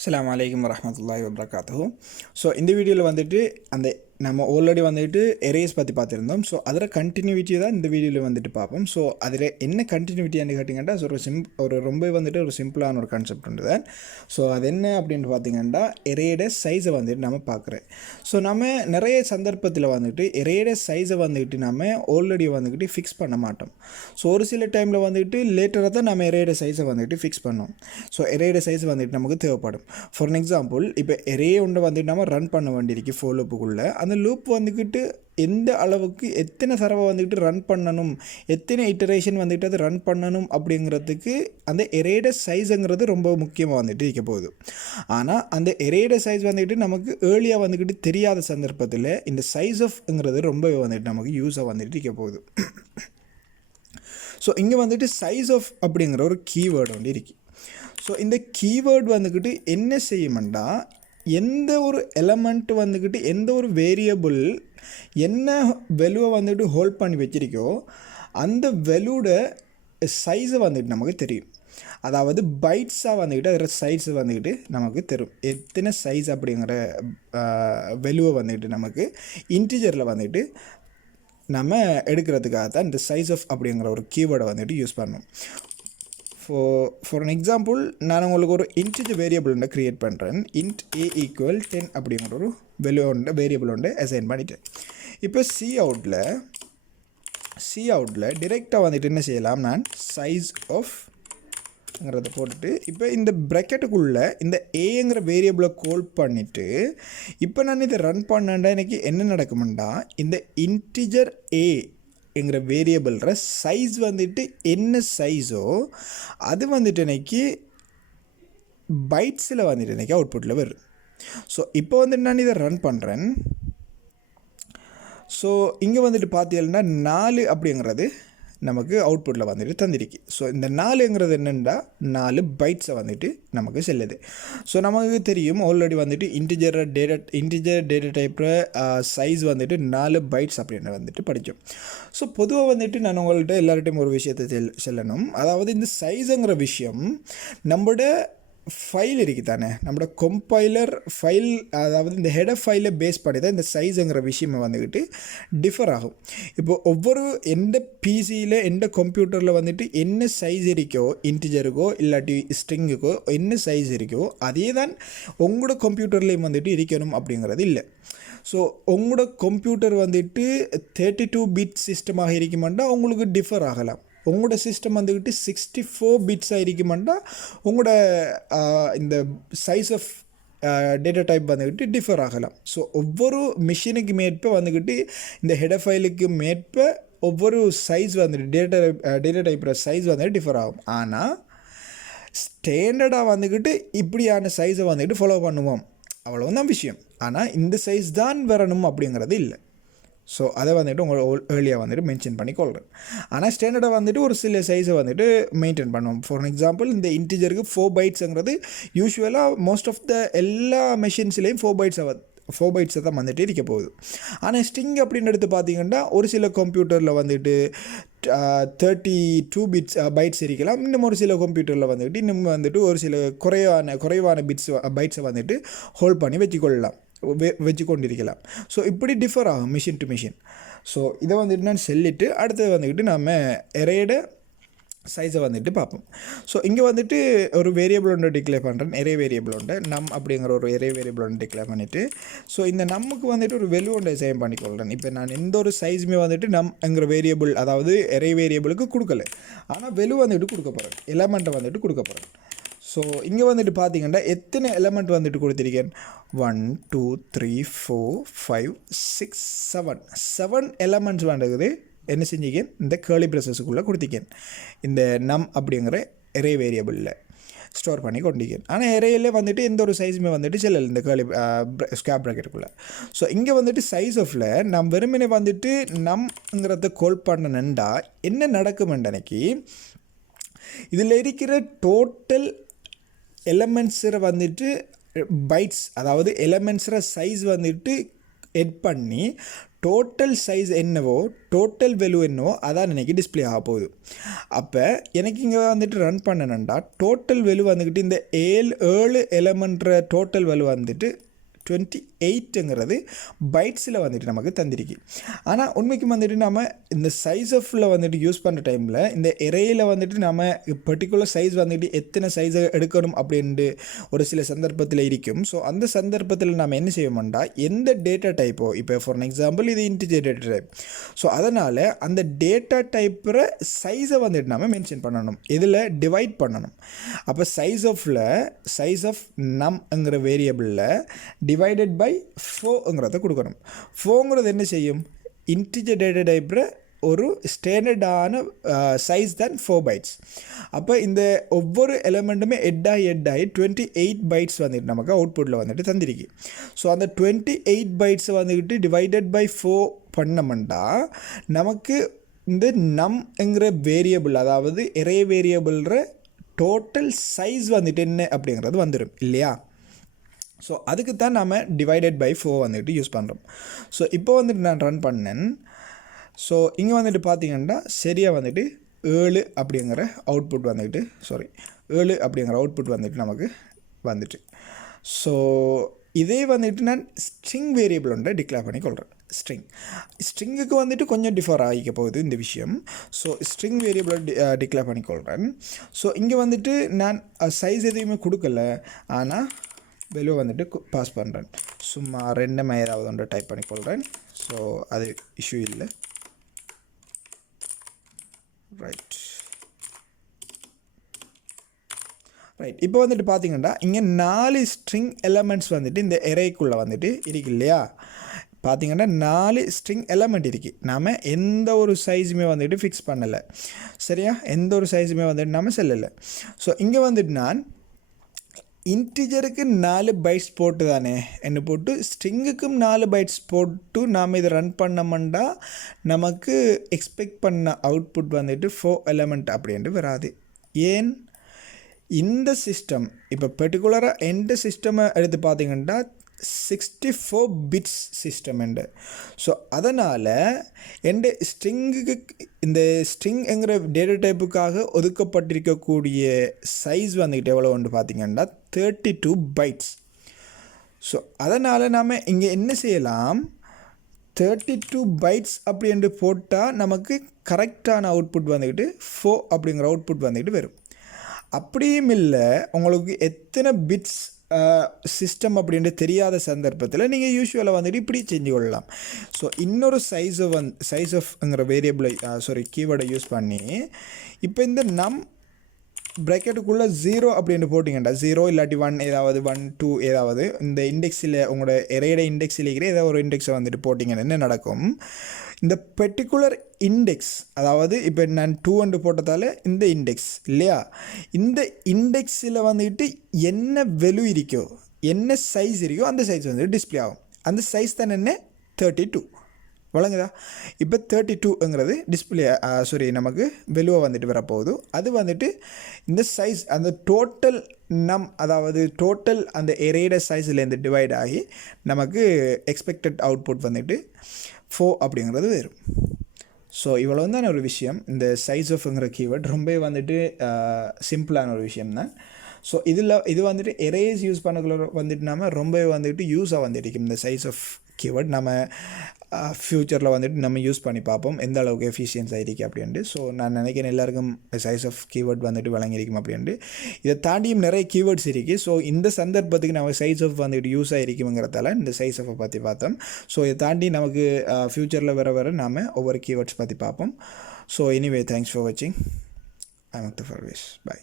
அஸ்ஸலாமு அலைக்கும் வரஹ்மத்துல்லாஹி வபரகாத்துஹு. ஸோ இந்த வீடியோவில் வந்துட்டு நம்ம ஆல்ரெடி வந்துட்டு எரேஸ் பற்றி பார்த்துருந்தோம். ஸோ அதில் கண்டினியூட்டி தான் இந்த வீடியோவில் வந்துட்டு பார்ப்போம். ஸோ அதில் என்ன கண்டினியூட்டின்னு கேட்டிங்கன்னா ஒரு ரொம்ப வந்துட்டு ஒரு சிம்பிளான ஒரு கான்செப்ட் உண்டு தான். ஸோ அது என்ன அப்படின்னு பார்த்தீங்கன்னா எரேட சைஸை வந்துட்டு நம்ம பார்க்குறேன். ஸோ நம்ம நிறைய சந்தர்ப்பத்தில் வந்துட்டு எரேட சைஸை வந்துட்டு நம்ம ஆல்ரெடி வந்துக்கிட்டு ஃபிக்ஸ் பண்ண மாட்டோம். ஸோ ஒரு சில டைமில் வந்துட்டு லேட்டராக தான் நம்ம எரேட சைஸை வந்துட்டு ஃபிக்ஸ் பண்ணோம். ஸோ எரேட சைஸ் வந்துட்டு நமக்கு தேவைப்படும். ஃபார் எக்ஸாம்பிள் இப்போ எரே ஒன்று வந்துட்டு நம்ம ரன் பண்ண வேண்டியிருக்கு ஃபோர் லூப்புக்குள்ளே. அந்த லூப் வந்துக்கிட்டு எந்த அளவுக்கு எத்தனை தடவை வந்துக்கிட்டு ரன் பண்ணணும், எத்தனை இட்டரேஷன் வந்துக்கிட்டு அது ரன் பண்ணணும் அப்படிங்கிறதுக்கு அந்த எரேட சைஸுங்கிறது ரொம்ப முக்கியமாக வந்துட்டு இருக்க போகுது. ஆனால் அந்த எரேட சைஸ் வந்துக்கிட்டு நமக்கு ஏர்லியாக வந்துக்கிட்டு தெரியாத சந்தர்ப்பத்தில் இந்த சைஸ் ஆஃப்ங்கிறது ரொம்ப வந்துட்டு நமக்கு யூஸாக வந்துட்டு இருக்க போகுது. ஸோ இங்கே வந்துட்டு சைஸ் ஆஃப் அப்படிங்கிற ஒரு கீவேர்டு வந்து இருக்குது. ஸோ இந்த கீவேர்டு வந்துக்கிட்டு என்ன செய்யுமெண்டா, எந்த ஒரு எலமெண்ட் வந்துக்கிட்டு எந்த ஒரு வேரியபிள் என்ன வெலுவை வந்துட்டு ஹோல்ட் பண்ணி வச்சிருக்கோ அந்த வெலுவோட சைஸை வந்துட்டு நமக்கு தெரியும். அதாவது பைட்ஸாக வந்துக்கிட்டு அதில் சைஸ் வந்துக்கிட்டு நமக்கு தரும். எத்தனை சைஸ் அப்படிங்கிற வெலுவை வந்துக்கிட்டு நமக்கு இன்டிஜரில் வந்துட்டு நம்ம எடுக்கிறதுக்காக தான் இந்த சைஸ் ஆஃப் அப்படிங்கிற ஒரு கீவேர்டை வந்துட்டு யூஸ் பண்ணணும். ஃபார் அன் எக்ஸாம்பிள் நான் உங்களுக்கு ஒரு இன்டிஜர் வேரியபிள் ஒன்று க்ரியேட் பண்ணுறேன். இன்ட் a = 10 அப்படிங்கிற ஒரு வேரியபிள் ஒன்று அசைன் பண்ணிட்டேன். இப்போ சி அவுட்டில் டிரெக்டாக வந்துட்டு என்ன செய்யலாம், நான் சைஸ் ஆஃப்ங்கிறத போட்டுட்டு இப்போ இந்த ப்ராக்கெட்டுக்குள்ளே இந்த ஏங்கிற வேரியபிளை கால் பண்ணிவிட்டு இப்போ நான் இதை ரன் பண்ணேன்டா எனக்கு என்ன நடக்குமெண்டா, இந்த இன்டிஜர் என்கிற வேரியபிள்ற சைஸ் வந்துட்டு என்ன சைஸோ அது வந்துட்டு எனக்கு பைட்ஸில் வந்துட்டு எனக்கு அவுட்புட்டில் வரும். ஸோ இப்போ வந்துட்டு நான் இதை ரன் பண்ணுறேன். ஸோ இங்கே வந்துட்டு பார்த்தீங்கன்னா 4 அப்படிங்கிறது நமக்கு அவுட்புட்டில் வந்துட்டு தந்திருக்கு. ஸோ இந்த 4ங்கிறது என்னென்னா 4 பைட்ஸை வந்துட்டு நமக்கு செல்லுது. ஸோ நமக்கு தெரியும் ஆல்ரெடி வந்துட்டு இன்டிஜர் டேட்டா டைப்பில் சைஸ் வந்துட்டு 4 பைட்ஸ் அப்படின்னு வந்துட்டு படித்தோம். ஸோ பொதுவாக வந்துட்டு நான் உங்கள்கிட்ட எல்லார்ட்டையும் ஒரு விஷயத்தை சொல்லணும். அதாவது இந்த சைஸுங்கிற விஷயம் நம்மளோட ஃபைல் இருக்குது தானே, நம்மளோட கம்பைலர் ஃபைல், அதாவது இந்த ஹெடர் ஃபைலை பேஸ் பண்ணி தான் இந்த சைஸுங்கிற விஷயம் வந்துக்கிட்டு டிஃபர் ஆகும். இப்போ ஒவ்வொரு எந்த பிசியில் எந்த கம்ப்யூட்டரில் வந்துட்டு என்ன சைஸ் இருக்கோ, இன்டிஜருக்கோ இல்லாட்டி ஸ்ட்ரிங்குக்கோ என்ன சைஸ் இருக்கோ அதே தான் உங்களோட கம்ப்யூட்டர்லேயும் வந்துட்டு இருக்கணும் அப்படிங்கிறது இல்லை. ஸோ உங்களோட கம்ப்யூட்டர் வந்துட்டு 32 பிட் சிஸ்டமாக இருக்குமாண்டா உங்களுக்கு டிஃபர் ஆகலாம். உங்களோட சிஸ்டம் வந்துக்கிட்டு 64 பிட்ஸாக இருக்குமாண்டா உங்களோட இந்த சைஸ் ஆஃப் டேட்டா டைப் வந்துக்கிட்டு டிஃபர் ஆகலாம். ஸோ ஒவ்வொரு மிஷினுக்கு மேற்ப வந்துக்கிட்டு இந்த ஹெடர் ஃபைலுக்கு மேற்ப ஒவ்வொரு சைஸ் வந்துட்டு டேட்டா டைப்போட சைஸ் வந்துட்டு டிஃபர் ஆகும். ஆனால் ஸ்டாண்டர்டாக வந்துக்கிட்டு இப்படியான சைஸை வந்துக்கிட்டு ஃபாலோ பண்ணுவோம், அவ்வளோதான் விஷயம். ஆனால் இந்த சைஸ் தான் வரணும் அப்படிங்கிறது இல்லை. ஸோ அதை வந்துட்டு உங்களை ஏர்லியாக வந்துட்டு மென்ஷன் பண்ணி கொள்கிறேன். ஆனால் ஸ்டாண்டர்டாக வந்துட்டு ஒரு சில சைஸை வந்துட்டு மெயின்டைன் பண்ணுவோம். ஃபார் எக்ஸாம்பிள் இந்த இன்டிஜருக்கு 4 பைட்ஸுங்கிறது யூஸ்வலாக மோஸ்ட் ஆஃப் த எல்லா மெஷின்ஸ்லேயும் 4 பைட்ஸை தான் வந்துட்டு இருக்க போகுது. ஆனால் ஸ்ட்ரிங் அப்படின்னு எடுத்து பார்த்தீங்கன்னா ஒரு சில கம்ப்யூட்டரில் வந்துட்டு 32 பைட்ஸ் இருக்கலாம். இன்னும் ஒரு சில கம்ப்யூட்டரில் வந்துட்டு இன்னும் வந்துட்டு ஒரு சில குறைவான பைட்ஸை வந்துட்டு ஹோல்ட் பண்ணி வச்சு கொண்டிருக்கலாம். ஸோ இப்படி டிஃபர் ஆகும் மிஷின் டு மிஷின். ஸோ இதை வந்துட்டு நான் சொல்லிவிட்டு அடுத்தது வந்துக்கிட்டு நம்ம எரேட சைஸை வந்துட்டு பார்ப்போம். ஸோ இங்கே வந்துட்டு ஒரு வேரியபிள் ஒன்று டிக்ளேர் பண்ணுறேன், எரே வேரியபிள் ஒன்று நம் அப்படிங்கிற ஒரு எரே வேரியபிள் ஒன்று டிக்ளேர் பண்ணிவிட்டு ஸோ இந்த நமக்கு வந்துட்டு ஒரு வெலு ஒன்றை சேவ் பண்ணிக்கொள்கிறேன். இப்போ நான் எந்த ஒரு சைஸுமே வந்துட்டு என்கிற வேரியபிள், அதாவது எரே வேரியபிளுக்கு கொடுக்கல, ஆனால் வெலு வந்துட்டு கொடுக்க போகிறேன், எலமெண்ட்டை வந்துட்டு கொடுக்க போகிறேன். ஸோ இங்கே வந்துட்டு பார்த்தீங்கன்னா எத்தனை எலமெண்ட் வந்துட்டு கொடுத்துருக்கேன், 1 2 3 4 5 6 7 எலமெண்ட்ஸ் வந்துக்குது. என்ன செஞ்சிக்கேன், இந்த கேர்லி ப்ராசஸுக்குள்ளே கொடுத்திக்கேன், இந்த நம் அப்படிங்கிற எரே வேரியபிளில் ஸ்டோர் பண்ணி கொண்டிருக்கேன். ஆனால் எரேயில் வந்துட்டு எந்த ஒரு சைஸுமே வந்துட்டு செல்லலை இந்த கேர்லி ஸ்கேப் ப்ராக்கெட்டுக்குள்ளே. ஸோ இங்கே வந்துட்டு சைஸ் ஆஃபில் நம் வெறுமனே வந்துட்டு நம்ங்கிறத கால் பண்ணணுண்டா என்ன நடக்குமெண்டு அன்னைக்கு இதில் இருக்கிற டோட்டல் எலமெண்ட்ஸை வந்துட்டு பைட்ஸ், அதாவது எலமெண்ட்ஸோட சைஸ் வந்துட்டு எட் பண்ணி டோட்டல் சைஸ் என்னவோ டோட்டல் வேல்யூ என்னவோ அதான் எனக்கு டிஸ்பிளே ஆக போகுது. அப்போ எனக்கு இங்கே வந்துட்டு ரன் பண்ணணும்டா டோட்டல் வேல்யூ வந்துக்கிட்டு இந்த 7 எலமெண்ட்ற டோட்டல் வேல்யூ வந்துட்டு 28ங்கிறது பைட்ஸில் வந்துட்டு நமக்கு தந்திருக்கு. ஆனால் உண்மைக்கு வந்துட்டு நம்ம இந்த சைஸ் ஆஃபில் வந்துட்டு யூஸ் பண்ணுற டைமில் இந்த எரேயில் வந்துட்டு நம்ம பர்டிகுலர் சைஸ் வந்துட்டு எத்தனை சைஸை எடுக்கணும் அப்படின்ட்டு ஒரு சில சந்தர்ப்பத்தில் இருக்கும். ஸோ அந்த சந்தர்ப்பத்தில் நம்ம என்ன செய்வோம்னா எந்த டேட்டா டைப்போ இப்போ ஃபார் எக்ஸாம்பிள் இது இன்டிஜர் டேட்டா டைப். ஸோ அதனால் அந்த டேட்டா டைப்பில் சைஸை வந்துட்டு நம்ம மென்ஷன் பண்ணணும், இதில் டிவைட் பண்ணணும். அப்போ சைஸ் ஆஃப் நம்ங்கிற வேரியபிளில் டிவைடட் பை 4ங்கிறத கொடுக்கணும். 4ங்கிறது என்ன செய்யும், இன்டிஜர் டேட்டா டைப்பில் ஒரு ஸ்டாண்டர்டான சைஸ் தான் 4 பைட்ஸ். அப்போ இந்த ஒவ்வொரு எலமெண்ட்டுமே எட்டாகி 28 பைட்ஸ் வந்துட்டு நமக்கு அவுட்புட்டில் வந்துட்டு தந்திருக்கு. ஸோ அந்த 28 பைட்ஸை வந்துக்கிட்டு டிவைடட் பை 4 பண்ணோம்னா நமக்கு இந்த நம்ங்கிற வேரியபிள், அதாவது அரே வேரியபிள்ற டோட்டல் சைஸ் வந்துட்டு என்ன அப்படிங்கிறது வந்துடும் இல்லையா. ஸோ அதுக்கு தான் நம்ம டிவைடட் பை 4 வந்துட்டு யூஸ் பண்ணுறோம். ஸோ இப்போ வந்துட்டு நான் ரன் பண்ணேன். ஸோ இங்கே வந்துட்டு பார்த்தீங்கன்னா சரியாக வந்துட்டு 7 அப்படிங்கிற அவுட்புட் வந்துட்டு 7 அப்படிங்கிற அவுட்புட் வந்துட்டு நமக்கு வந்துட்டு. ஸோ இதே வந்துட்டு நான் ஸ்ட்ரிங் வேரியபிள் ஒன்றை டிக்ளேர் பண்ணி கொள்கிறேன். ஸ்ட்ரிங்குக்கு வந்துட்டு கொஞ்சம் டிஃபர் ஆகிக்க போகுது இந்த விஷயம். ஸோ ஸ்ட்ரிங் வேரியபிளை டிக்ளேர் பண்ணிக்கொள்கிறேன். ஸோ இங்கே வந்துட்டு நான் சைஸ் எதையுமே கொடுக்கல, ஆனால் வேல்யூ வந்துட்டு பாஸ் பண்ணுறேன். சும்மா ரெண்டுமே ஏதாவது ஒன்று டைப் பண்ணிக்கொள்கிறேன். ஸோ அது இஷ்யூ இல்லை. ரைட் இப்போ வந்துட்டு பார்த்தீங்கன்னா இங்கே 4 ஸ்ட்ரிங் எலமெண்ட்ஸ் வந்துட்டு இந்த எரேக்குள்ளே வந்துட்டு இருக்கு இல்லையா. பார்த்தீங்கன்னா 4 ஸ்ட்ரிங் எலமெண்ட் இருக்குது. நாம் எந்த ஒரு சைஸுமே வந்துட்டு ஃபிக்ஸ் பண்ணலை, சரியா, எந்த ஒரு சைஸுமே வந்துட்டு நாம் செல்லலை. ஸோ இங்கே வந்துட்டு நான் இன்டிஜருக்கு 4 பைட்ஸ் போட்டு தானே என்ன போட்டு ஸ்ட்ரிங்குக்கும் 4 பைட்ஸ் போட்டு நாம் இதை ரன் பண்ணோம்னா நமக்கு எக்ஸ்பெக்ட் பண்ண அவுட்புட் வந்துட்டு 4 எலமெண்ட் அப்படின்ட்டு வராது. ஏன், இந்த சிஸ்டம் இப்போ பர்டிகுலராக எந்த சிஸ்டமை எடுத்து பார்த்தீங்கன்னா 64 பிட்ஸ் சிஸ்டம் உண்டு. ஸோ அதனால் எந்த ஸ்ட்ரிங்குக்கு இந்த ஸ்ட்ரிங்ங்கிற டேட்டா டைப்புக்காக ஒதுக்கப்பட்டிருக்கக்கூடிய சைஸ் வந்துக்கிட்டு எவ்வளோ உண்டு பார்த்தீங்கன்னா 32 பைட்ஸ். ஸோ அதனால் நாம் இங்கே என்ன செய்யலாம், 32 பைட்ஸ் அப்படின்ட்டு போட்டால் நமக்கு கரெக்டான அவுட்புட் வந்துக்கிட்டு 4 அப்படிங்கிற அவுட்புட் வந்துக்கிட்டு வரும். அப்படியும் இல்லை, உங்களுக்கு எத்தனை பிட்ஸ் சிஸ்டம் அப்படின்ட்டு தெரியாத சந்தர்ப்பத்தில் நீங்கள் யூஸ்வலாக வந்துட்டு இப்படி செஞ்சு கொள்ளலாம். ஸோ இன்னொரு சைஸ் ஆஃப்ங்கிற வேரியபிளை கீவேர்டை யூஸ் பண்ணி இப்போ இந்த ப்ராக்கெட்டுக்குள்ளே 0 அப்படின்னு போட்டிங்கன்னா 0 இல்லாட்டி 1 ஏதாவது 1 2 ஏதாவது இந்த இண்டெக்ஸில் உங்களோட எரேட இண்டெக்ஸில் இருக்கிற ஏதாவது ஒரு இண்டெக்ஸை வந்துட்டு போட்டிங்கன்னா என்ன நடக்கும், இந்த பர்டிகுலர் இண்டெக்ஸ், அதாவது இப்போ நான் 2 போட்டதால் இந்த இண்டெக்ஸ் இல்லையா, இந்த இண்டெக்ஸில் வந்துட்டு என்ன வேல்யூ இருக்கோ, என்ன சைஸ் இருக்கோ அந்த சைஸ் வந்துட்டு டிஸ்பிளே ஆகும். அந்த சைஸ் தான் என்ன 32 வழங்குதா. இப்போ 32ங்கிறது டிஸ்பிளே நமக்கு வெலுவாக வந்துட்டு வரப்போகுது. அது வந்துட்டு இந்த சைஸ் அந்த டோட்டல் அதாவது டோட்டல் அந்த எரேட சைஸ்லேருந்து டிவைட் ஆகி நமக்கு எக்ஸ்பெக்டட் அவுட்புட் வந்துட்டு 4 அப்படிங்கிறது வரும். ஸோ இவ்வளோ தான் ஒரு விஷயம். இந்த சைஸ் ஆஃப்ங்கிற கீவேர்ட் ரொம்ப வந்துட்டு சிம்பிளான ஒரு விஷயம்தான். ஸோ இது வந்துட்டு எரேஸ் யூஸ் பண்ணக்குள்ள வந்துட்டு நம்ம ரொம்ப வந்துட்டு யூஸாக வந்துட்டு இந்த சைஸ் ஆஃப் கீவேர்ட் நம்ம ஃப்யூச்சரில் வந்துட்டு நம்ம யூஸ் பண்ணி பார்ப்போம் எந்த அளவுக்கு எஃபிஷியன்ஸ் ஆகிருக்கு அப்படின்ட்டு. ஸோ நான் நினைக்கிறேன் எல்லாருக்கும் சைஸ் ஆஃப் கீவேர்ட் வந்துட்டு வழங்கியிருக்கும் அப்படின்ட்டு. இதை தாண்டியும் நிறைய கீவேர்ட்ஸ் இருக்குது. ஸோ இந்த சந்தர்ப்பத்துக்கு நம்ம சைஸ் ஆஃப் வந்துட்டு யூஸ் ஆகிருக்குங்கிறதால இந்த சைஸ் ஆஃபை பற்றி பார்த்தோம். ஸோ இதை தாண்டி நமக்கு ஃப்யூச்சரில் வர நாம் ஒவ்வொரு கீவேர்ட்ஸ் பற்றி பார்ப்போம். ஸோ எனிவே, தேங்க்ஸ் ஃபார் வாட்சிங். I am Akhtar Parvez. By.